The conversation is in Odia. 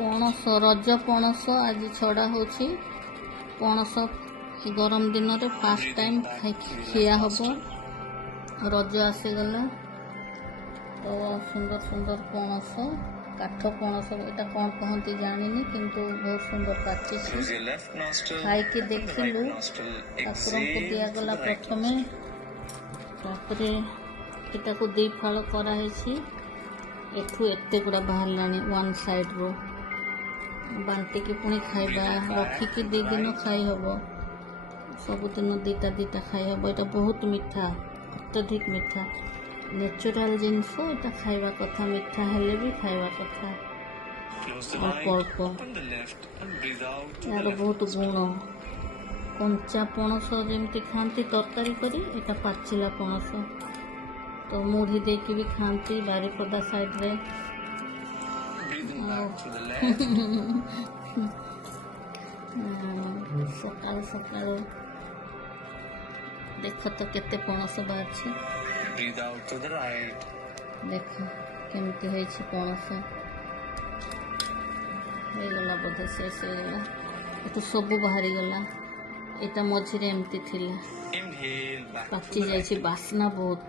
ପଣସ ରଜ ପଣସ ଆଜି ଛଡ଼ା ହେଉଛି। ପଣସ ଗରମ ଦିନରେ ଫାଷ୍ଟ ଟାଇମ୍ ଖିଆ ହେବ। ରଜ ଆସିଗଲା ତ ସୁନ୍ଦର ସୁନ୍ଦର ପଣସ, କାଠ ପଣସ ଏଇଟା କ'ଣ କହନ୍ତି ଜାଣିନି, କିନ୍ତୁ ବହୁତ ସୁନ୍ଦର ପାଚିଛି। ଖାଇକି ଦେଖିଲୁ, ଠାକୁରଙ୍କୁ ଦିଆଗଲା ପ୍ରଥମେ, ତାପରେ ଏଟାକୁ ଦୁଇ ଫାଳ କରାହେଇଛି। ଏଠୁ ଏତେ ଗୁଡ଼ା ବାହାରିଲାଣି ୱାନ୍ ସାଇଡ଼୍ରୁ। ବାଣ୍ଟିକି ପୁଣି ଖାଇବା, ରଖିକି 2 ଦିନ ଖାଇ ହେବ। ସବୁଦିନ ଦୁଇଟା ଦୁଇଟା ଖାଇ ହେବ। ଏଇଟା ବହୁତ ମିଠା, ଅତ୍ୟଧିକ ମିଠା। ନ୍ୟାଚୁରାଲ୍ ଜିନିଷ, ଏଇଟା ଖାଇବା କଥା। ମିଠା ହେଲେ ବି ଖାଇବା କଥା, ଅଳ୍ପ ଅଳ୍ପ। ଏହାର ବହୁତ ଗୁଣ। କଞ୍ଚା ପଣସ ଯେମିତି ଖାଆନ୍ତି ତରକାରୀ କରି, ଏଇଟା ପାଚିଲା ପଣସ ତ ମୁଢ଼ି ଦେଇକି ବି ଖାଆନ୍ତି ବାରିପଦା ସାଇଡ଼୍ରେ। ସକାଳୁ ସକାଳୁ ଦେଖ ତ କେତେ ପଣସ ବାହାରିଛି। ଦେଖ କେମିତି ହେଇଛି ପଣସ। ହେଇଗଲା ବୋଧେ, ଶେଷ ହେଇଗଲା। ଏଠୁ ସବୁ ବାହାରିଗଲା। ଏଇଟା ମଝିରେ ଏମିତି ଥିଲା, ପାଚି ଯାଇଛି। ବାସ୍ନା ବହୁତ।